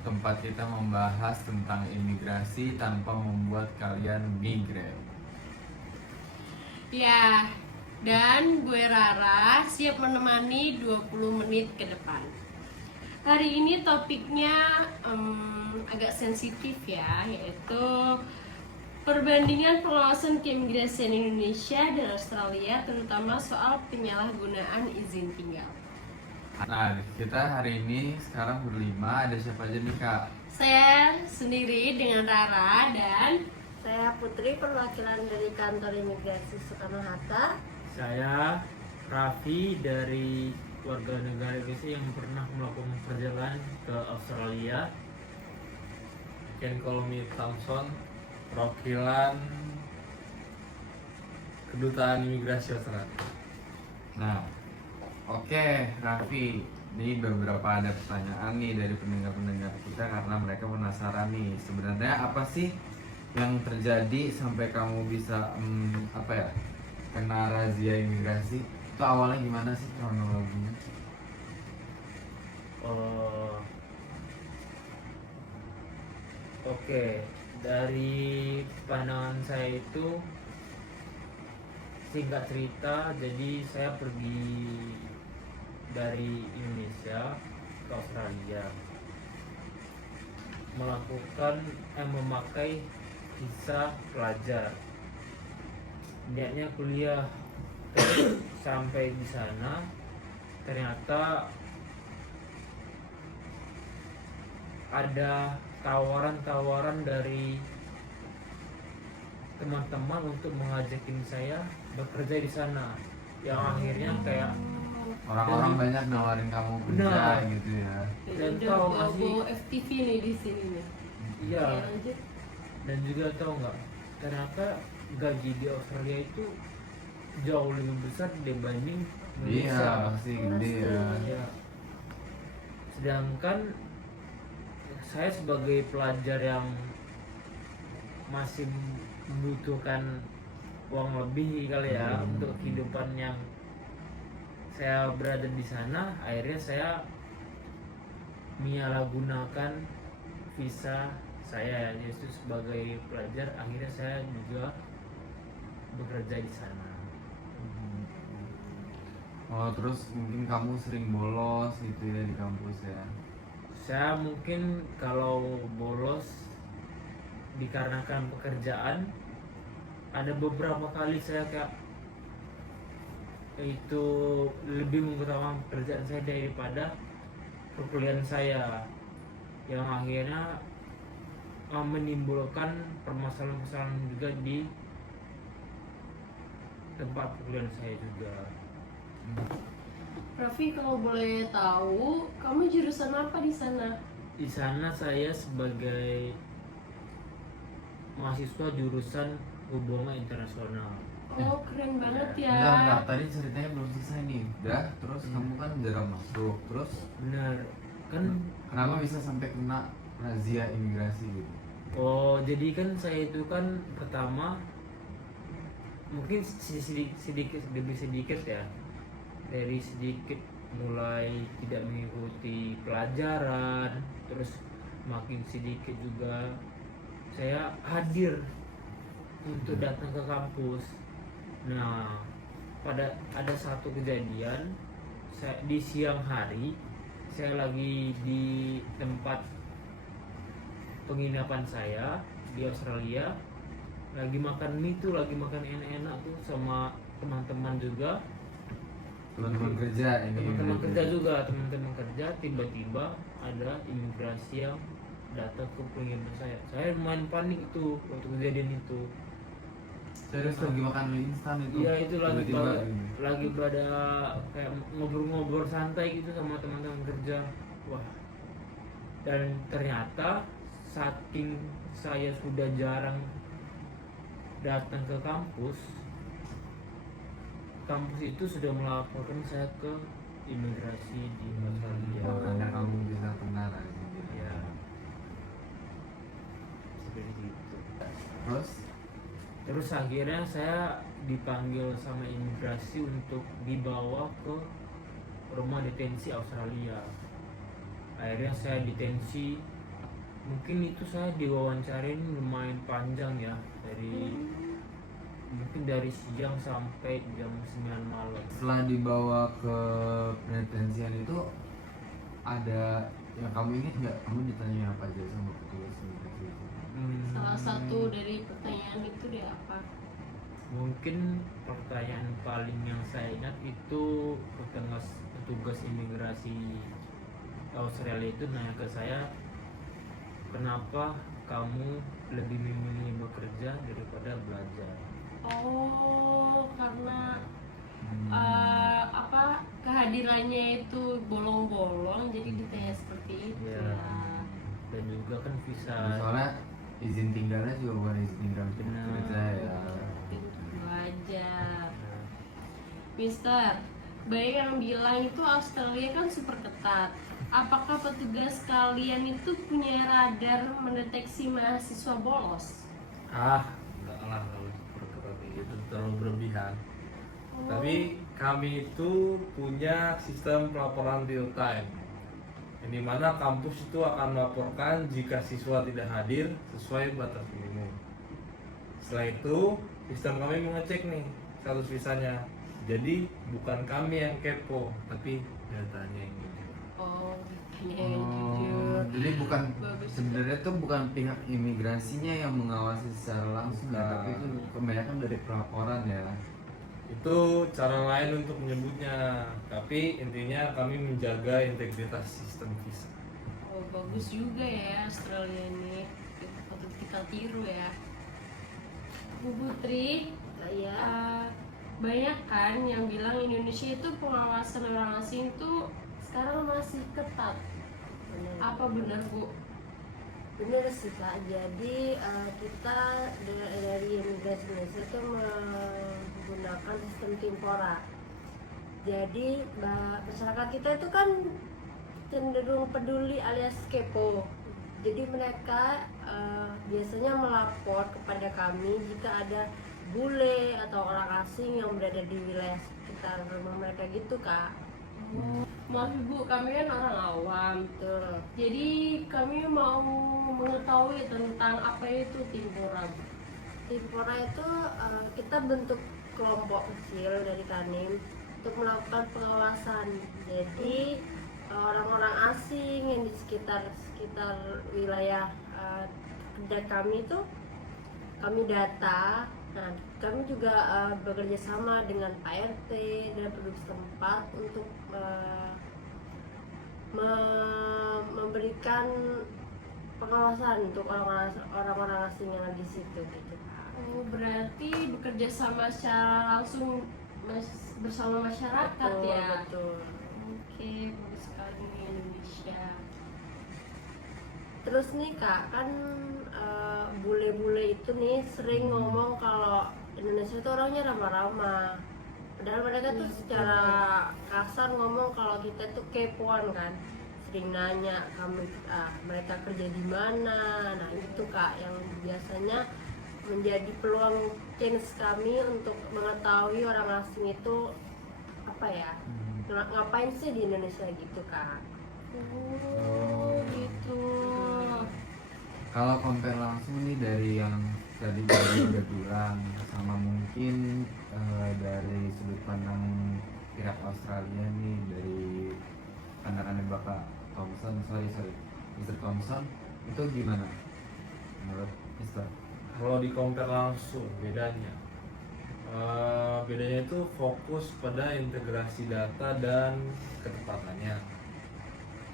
tempat kita membahas tentang imigrasi tanpa membuat kalian migran. Ya, dan gue Rara siap menemani 20 menit ke depan. Hari ini topiknya agak sensitif ya, yaitu perbandingan pengawasan keimigrasian Indonesia dan Australia, terutama soal penyalahgunaan izin tinggal. Nah, kita hari ini sekarang berlima, ada siapa aja nih Kak? Saya sendiri dengan Rara dan saya Putri, perwakilan dari kantor imigrasi Soekarno-Hatta. Saya Raffi dari warga negara Indonesia yang pernah melakukan perjalanan ke Australia. Ken Kolomir Thompson, perwakilan Kedutaan Imigrasi Australia. Nah, oke, Raffi, ini beberapa ada pertanyaan nih dari pendengar-pendengar kita karena mereka penasaran nih sebenarnya apa sih yang terjadi sampai kamu bisa kena razia imigrasi. Itu awalnya gimana sih kronologinya? Oke, dari pandangan saya itu singkat cerita, jadi saya pergi dari Indonesia ke Australia memakai visa pelajar, niatnya kuliah. Terus sampai di sana ternyata ada tawaran dari teman-teman untuk mengajakin saya bekerja di sana, yang akhirnya kayak Orang-orang banyak nawarin kamu kerja Benar. gitu ya. Dan udah tahu nggak sih? bawa FTV nih di sini nih. Iya, Ya, lanjut. dan juga tahu nggak, ternyata gaji di Australia itu jauh lebih besar dibanding Iya, Indonesia. pasti gede ya. Ya. Sedangkan saya sebagai pelajar yang masih membutuhkan uang lebih kali ya untuk kehidupan yang saya berada di sana, akhirnya saya menyalahgunakan visa saya yaitu sebagai pelajar. Akhirnya saya juga bekerja di sana. Oh, terus mungkin kamu sering bolos gitu ya di kampus ya. Saya mungkin kalau bolos dikarenakan pekerjaan, ada beberapa kali saya itu lebih mengutamakan pekerjaan saya daripada perkuliahan saya, yang akhirnya menimbulkan permasalahan-permasalahan juga di tempat perkuliahan saya juga. Raffi, kalau boleh tahu, kamu jurusan apa di sana? Di sana saya sebagai mahasiswa jurusan hubungan internasional. Oh, keren banget ya. Bentar, tadi ceritanya belum selesai nih. Udah, terus kamu kan jarang masuk. Terus Benar kan? kenapa bisa sampai kena razia imigrasi gitu? Oh, jadi kan saya itu kan pertama mungkin sedikit demi sedikit ya, dari sedikit mulai tidak mengikuti pelajaran, terus makin sedikit juga saya hadir untuk datang ke kampus. Nah, ada satu kejadian, di siang hari saya lagi di tempat penginapan saya di Australia, lagi makan mie tuh, lagi makan enak-enak tuh sama teman-teman juga. Teman-teman kerja ini. Teman-teman kerja juga, teman-teman kerja, tiba-tiba ada imigrasi yang datang ke penginapan saya. Saya main panik itu waktu kejadian itu. Serius lagi makan mie instan itu? Iya, itu Tiba-tiba ini. lagi pada kayak ngobrol-ngobrol santai gitu sama teman-teman kerja. Wah, dan ternyata saking saya sudah jarang datang ke kampus itu sudah melaporkan saya ke imigrasi di Australia. Makanya kamu bisa kena razia. Ya, seperti itu. Terus akhirnya saya dipanggil sama imigrasi untuk dibawa ke rumah detensi Australia. Akhirnya saya detensi Mungkin itu saya diwawancarin lumayan panjang ya, dari mungkin dari siang sampai jam 9 malam. Setelah dibawa ke penelitian itu ada yang kamu ingat nggak, kamu ditanya apa aja sama petugas imigrasi itu? Salah satu dari pertanyaan itu dia apa? Mungkin pertanyaan paling yang saya ingat itu petugas imigrasi Australia itu nanya ke saya, kenapa kamu lebih memilih bekerja daripada belajar? Oh, karena kehadirannya itu bolong-bolong, jadi ditanya seperti itu Ya. ya. Dan juga kan visa. Soalnya izin tinggalnya juga bukan izin tinggal untuk Benar. bekerja ya. Itu belajar. Mister, banyak yang bilang itu Australia kan super ketat. Apakah petugas kalian itu punya radar mendeteksi mahasiswa bolos? Enggak lah kalau seperti itu terlalu berlebihan. Tapi kami itu punya sistem pelaporan real time, yang dimana kampus itu akan melaporkan jika siswa tidak hadir sesuai batas minimum. Setelah itu sistem kami mengecek nih status visanya. Jadi bukan kami yang kepo, tapi datanya yang jujur. Oh, ditanya yang jujur. Jadi bukan Bagus. sebenarnya tuh bukan pihak imigrasinya yang mengawasi secara langsung ya, Bukan. tapi itu kebanyakan dari pelaporan ya. Itu cara lain untuk menyebutnya, tapi intinya kami menjaga integritas sistem visa. Oh, bagus juga ya Australia ini. Itu patut kita tiru ya. Bu Putri, banyak kan yang bilang Indonesia itu pengawasan orang asing tuh sekarang masih ketat. Apa benar, Bu? Benar sih Kak, jadi kita dari imigrasi Indonesia itu menggunakan sistem Timpora. Jadi masyarakat kita itu kan cenderung peduli alias kepo. Jadi mereka biasanya melapor kepada kami jika ada bule atau orang asing yang berada di wilayah sekitar rumah mereka gitu Kak. Maaf Ibu, kami kan orang awam. Betul. Jadi kami mau mengetahui tentang apa itu Timpora. Timpora itu kita bentuk kelompok kecil dari Kanim untuk melakukan pengawasan. Jadi orang-orang asing yang di sekitar wilayah kerja kami itu kami data. Nah, kami juga bekerja sama dengan Pak RT dan penduduk setempat untuk memberikan pengawasan untuk orang-orang asing yang ada di situ gitu. Oh, berarti bekerja sama secara langsung bersama masyarakat Betul, ya. betul. Oke, bagus sekali di Indonesia. Terus nih Kak, kan bule-bule itu nih sering ngomong kalau Indonesia itu orangnya ramah-ramah. Padahal mereka tuh secara kasar ngomong kalau kita tuh kepoan kan. Sering nanya mereka kerja di mana. Nah, itu Kak yang biasanya menjadi peluang chance kami untuk mengetahui orang asing itu apa ya? Ngapain sih di Indonesia gitu Kak. Oh, gitu. Kalau compare langsung nih dari yang tadi Bapak udah bilang sama mungkin dari sudut pandang pihak Australia nih, dari pandangannya Bapak Thompson, Mr. Thompson, itu gimana menurut Mr.? Kalau di compare langsung bedanya itu fokus pada integrasi data dan ketepatannya.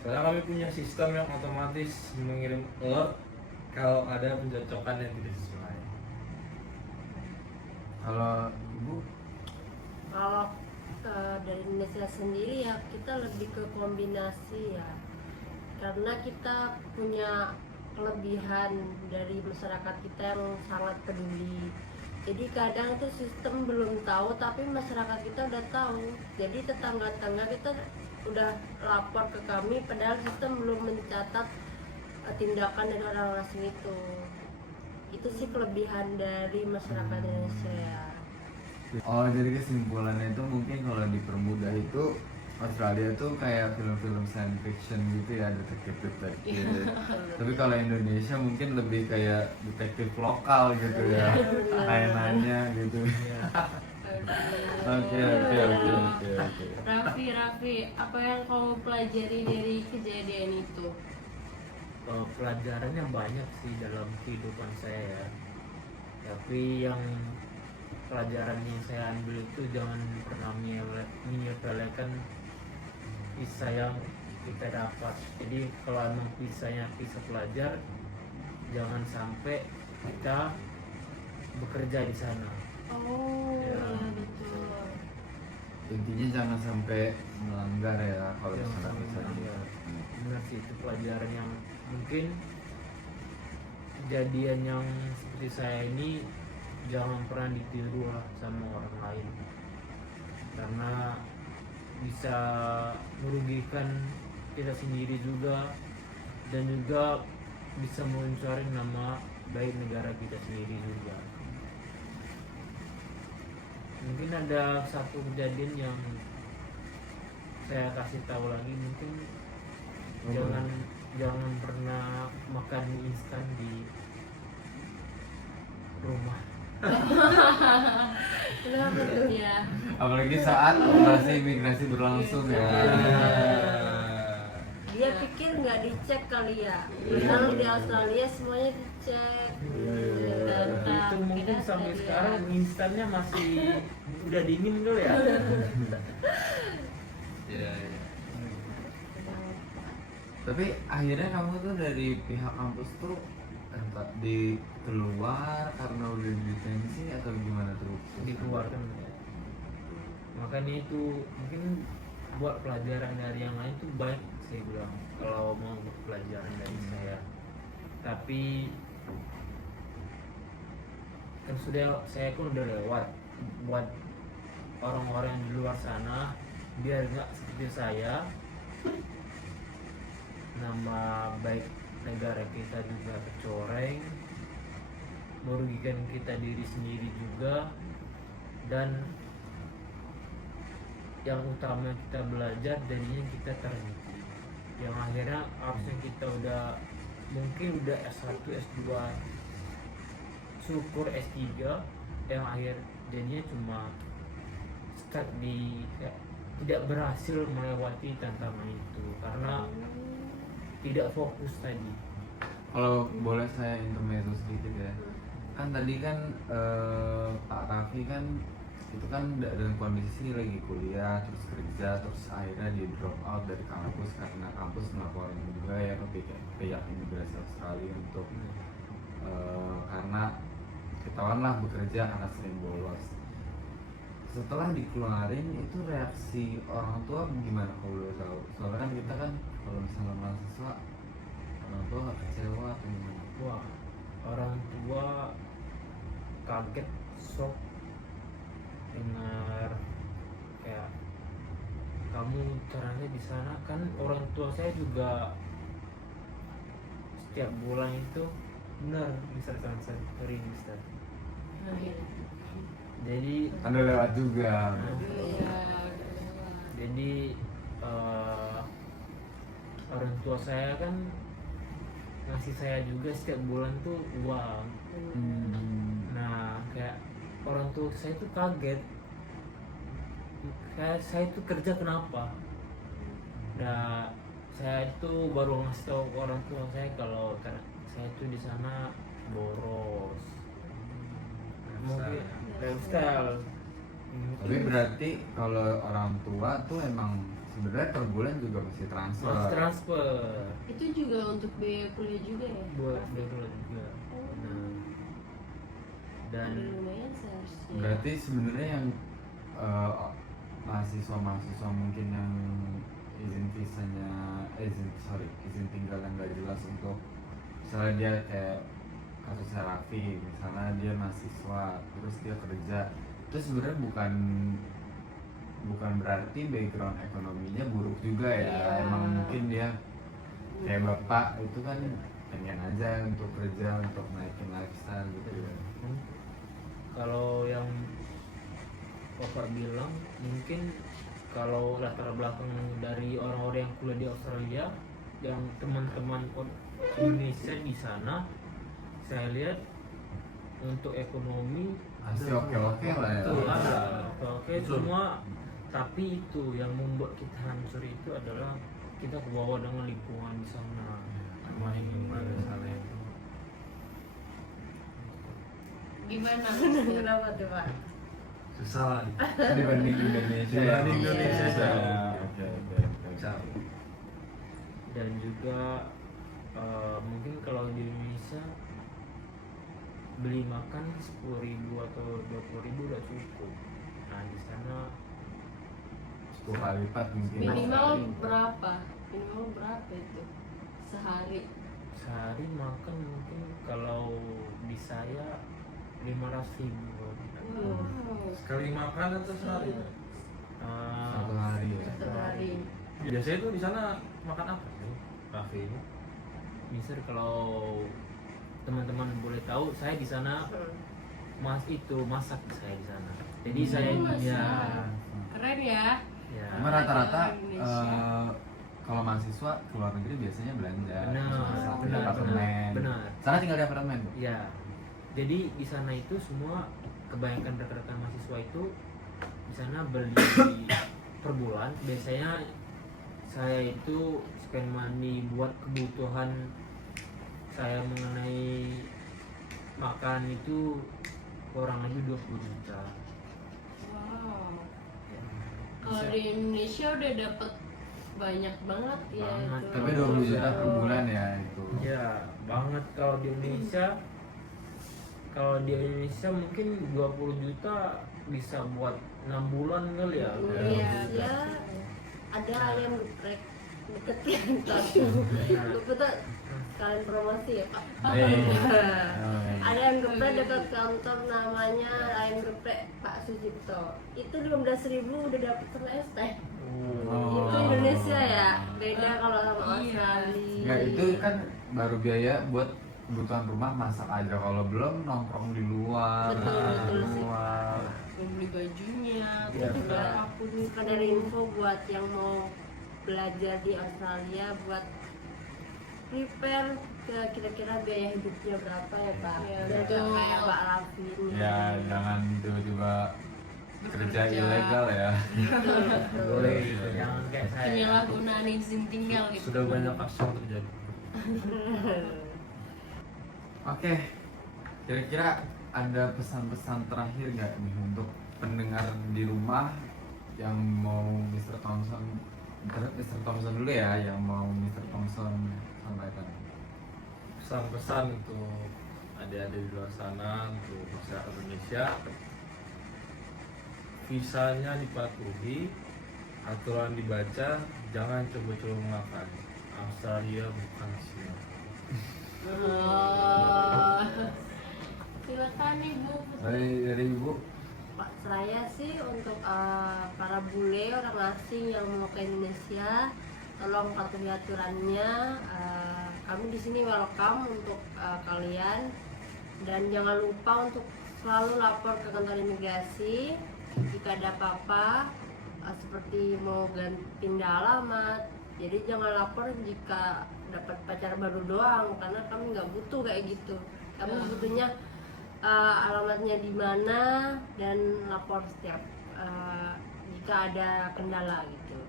Sekarang kami punya sistem yang otomatis mengirim alert kalau ada pencocokan yang tidak sesuai. Kalau Ibu? Kalau dari Indonesia sendiri ya kita lebih ke kombinasi ya, karena kita punya kelebihan dari masyarakat kita yang sangat peduli. Jadi kadang tuh sistem belum tahu tapi masyarakat kita udah tahu. Jadi tetangga-tetangga kita udah lapor ke kami padahal sistem belum mencatat tindakan dari orang asing itu. Itu sih kelebihan dari masyarakat Indonesia ya. Oh, jadi kesimpulannya itu mungkin kalau dipermudah itu Australia tuh kayak film-film science fiction gitu ya, detektif. Tapi kalau Indonesia mungkin lebih kayak detektif lokal gitu ya, kayak nanya gitu. Iya. Oke. Raffi, apa yang kamu pelajari dari kejadian itu? Pelajarannya banyak sih dalam kehidupan saya ya. Tapi yang pelajaran yang saya ambil itu jangan pernah menyepelekan kisah yang kita dapat. Jadi kalau emang kisahnya kisah pelajar, jangan sampai kita bekerja di sana. Oh, Ya. ya betul. Intinya jangan sampai melanggar ya kalau Jangan misalnya sampai misalnya. melanggar. Benar sih, itu pelajaran yang mungkin kejadian yang seperti saya ini jangan pernah ditiru lah sama orang lain, karena bisa merugikan kita sendiri juga, dan juga bisa mencoreng nama baik negara kita sendiri juga. Mungkin ada satu kejadian yang saya kasih tahu lagi, mungkin jangan pernah makan mie instan di rumah. Kenapa tuh? Ya. Apalagi saat operasi imigrasi berlangsung ya. Dia pikir nggak dicek kali ya. Kalau di Australia semuanya dicek. Itu mungkin sampai sekarang mie instannya masih udah dingin dulu ya. Iya. Tapi akhirnya kamu tuh dari pihak kampus tuh entah di keluar karena udah detensi atau gimana tuh? Dikeluarkan. Makanya itu mungkin buat pelajaran dari yang lain tuh baik, saya bilang, kalau mau pelajaran dari saya. Tapi kan saya pun udah lewat. Buat orang-orang di luar sana biar nggak seperti saya, nama baik negara kita juga tercoreng, merugikan kita diri sendiri juga, dan yang utama kita belajar jadinya kita terhenti, yang akhirnya harusnya kita mungkin udah S1, S2, syukur S3, yang akhir jadinya cuma stuck tidak berhasil melewati tantangan itu karena tidak fokus tadi. Kalau boleh saya intermezzo sedikit ya, kan tadi kan Pak Raffi kan itu kan dalam kondisi lagi kuliah terus kerja terus akhirnya di drop out dari kampus karena kampus melaporkan juga ya ke pihak imigrasi Australia untuk karena ketahuan lah bekerja karena sering bolos. Setelah dikeluarin itu reaksi orang tua gimana kalau boleh tahu? Soalnya kan kita kan kalau misalnya mahasiswa orang tua nggak kecewa atau gimana? Wah, orang tua kaget, shock dengar kayak kamu caranya di sana. Kan orang tua saya juga setiap bulan itu benar bisa transferin Mister. Jadi Anda lewat juga. Iya. jadi orang tua saya kan ngasih saya juga setiap bulan tuh uang. Nah, kayak orang tua saya tuh kaget, kayak saya tuh kerja kenapa. Nah, saya itu baru ngasih tahu ke orang tua saya kalau karena saya tuh di sana boros, mungkin lifestyle. Tapi berarti kalau orang tua tuh emang sebenarnya per bulan juga mesti transfer. Harus transfer Itu juga untuk biaya kuliah juga ya? buat dulu juga. Nah, dan Lumayan seharusnya. Berarti sebenarnya yang mahasiswa mungkin yang izin tinggal yang nggak jelas untuk misalnya dia kayak kasusnya Raffi, misalnya dia mahasiswa terus dia kerja, itu sebenarnya bukan berarti background ekonominya buruk juga ya. Iya. Emang mungkin dia kayak bapak itu kan pengen aja untuk kerja untuk naikin lifestyle gitu ya. kalau yang bapak bilang mungkin kalau latar belakang dari orang-orang yang kuliah di Australia, yang teman-teman Indonesia di sana, saya lihat untuk ekonomi Masih oke-oke lah ya. betul ada oke Betul. semua, tapi itu yang membuat kita hancur itu adalah kita kebawa dengan lingkungan di sana. main di sana itu. Gimana? Kenapa tuh Pak? Susah lah. Dibanding Indonesia. Dibanding Indonesia, Iya. jauh. Oke, oke, oke. Jauh. Dan juga mungkin kalau di Indonesia beli makan 10.000 atau 20.000 udah cukup. Nah di sana 10 kali lipat mungkin. Minimal berapa? Minimal berapa itu sehari? sehari makan mungkin kalau di saya 500.000. Wow. Sekali makan atau sehari? Satu hari ya. Satu hari. Biasanya tuh di sana makan apa sih? Raffi ini? Misal kalau teman-teman boleh tahu, saya di sana masak saya di sana. Jadi saya masak. ya Keren ya. ya Cuma rata-rata Indonesia. kalau mahasiswa ke luar negeri biasanya belanja. Benar, Masak di benar, apartemen. benar. Sana tinggal di apartemen. Bu? ya. Jadi di sana itu semua kebanyakan rekan-rekan mahasiswa itu di sana beli per bulan. Biasanya saya itu spend money buat kebutuhan saya mengenai makan itu kurang lebih 20 juta. Wow. Kalau di Indonesia udah dapet banyak banget ya Banget. itu. Tapi 20 juta per bulan ya itu. Ya banget kalau di Indonesia. Kalau di Indonesia mungkin 20 juta bisa buat 6 bulan kali ya. Iya, ya ada ayam geprek deket kantor. Betul, kalian promosi ya Pak. Ada ayam geprek dekat kantor namanya ayam geprek Pak Sujipto. Itu 15.000 udah dapet sama es teh. Oh. Itu Indonesia ya, beda kalau sama Iya. Australia. Nggak, itu kan baru biaya buat kebutuhan rumah, masak aja. Kalau belum nongkrong di luar. Betul, betul sih. Luar. Beli bajunya, Iya, terus Juga apapun sekedar info buat yang mau belajar di Australia, buat prepare ke kira-kira biaya hidupnya berapa ya Pak? Iya, Biar betul. nggak kayak Pak Raffi ini. Ya, jangan tiba-tiba kerja Bekerja. ilegal ya. Betul, betul. Boleh gitu, jangan kayak saya. penyalahgunaan izin tinggal gitu. Sudah banyak kasus yang terjadi. Oke, kira-kira ada pesan-pesan terakhir nggak nih untuk pendengar di rumah yang mau Mr. Thompson, Mr. Thompson dulu ya, yang mau Mr. Thompson sampaikan. Pesan-pesan untuk adik-adik di luar sana, untuk masyarakat Indonesia, visanya dipatuhi, aturan dibaca, jangan coba-coba makan. Australia bukan Singapura. Oh. Silakan Ibu. Dari Ibu. Pak, saya sih untuk para bule orang asing yang mau ke Indonesia, tolong patuhi aturannya. Kami di sini welcome untuk kalian, dan jangan lupa untuk selalu lapor ke kantor imigrasi jika ada apa-apa, seperti mau pindah alamat. Jadi jangan lapor jika dapat pacar baru doang, karena kami nggak butuh kayak gitu. Kami butuhnya alamatnya di mana dan lapor setiap jika ada kendala gitu.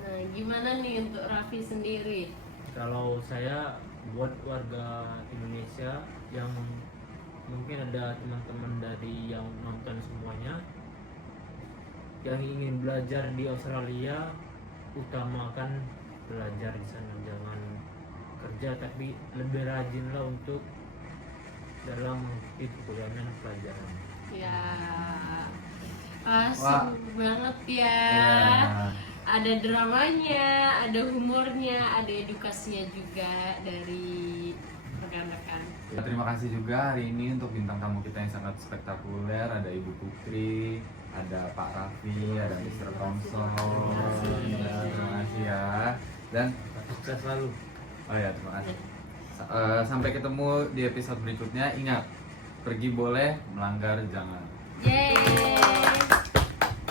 Nah, gimana nih untuk Raffi sendiri? Kalau saya buat warga Indonesia yang mungkin ada teman-teman dari yang nonton semuanya yang ingin belajar di Australia, utamakan belajar di sana, jangan kerja, tapi lebih rajinlah untuk dalam mengikuti perjalanan pelajaran. Ya, asik Wah. banget ya. Ya. Ada dramanya, ada humornya, ada edukasinya juga dari rekan-rekan. Ya, terima kasih juga hari ini untuk bintang tamu kita yang sangat spektakuler. Ada Ibu Putri, ada Pak Raffi, ada Mr. Thompson. Ya, terima kasih ya. Dan Sukses selalu. oh ya, terima kasih. Sampai ketemu di episode berikutnya. Ingat, pergi boleh, melanggar jangan.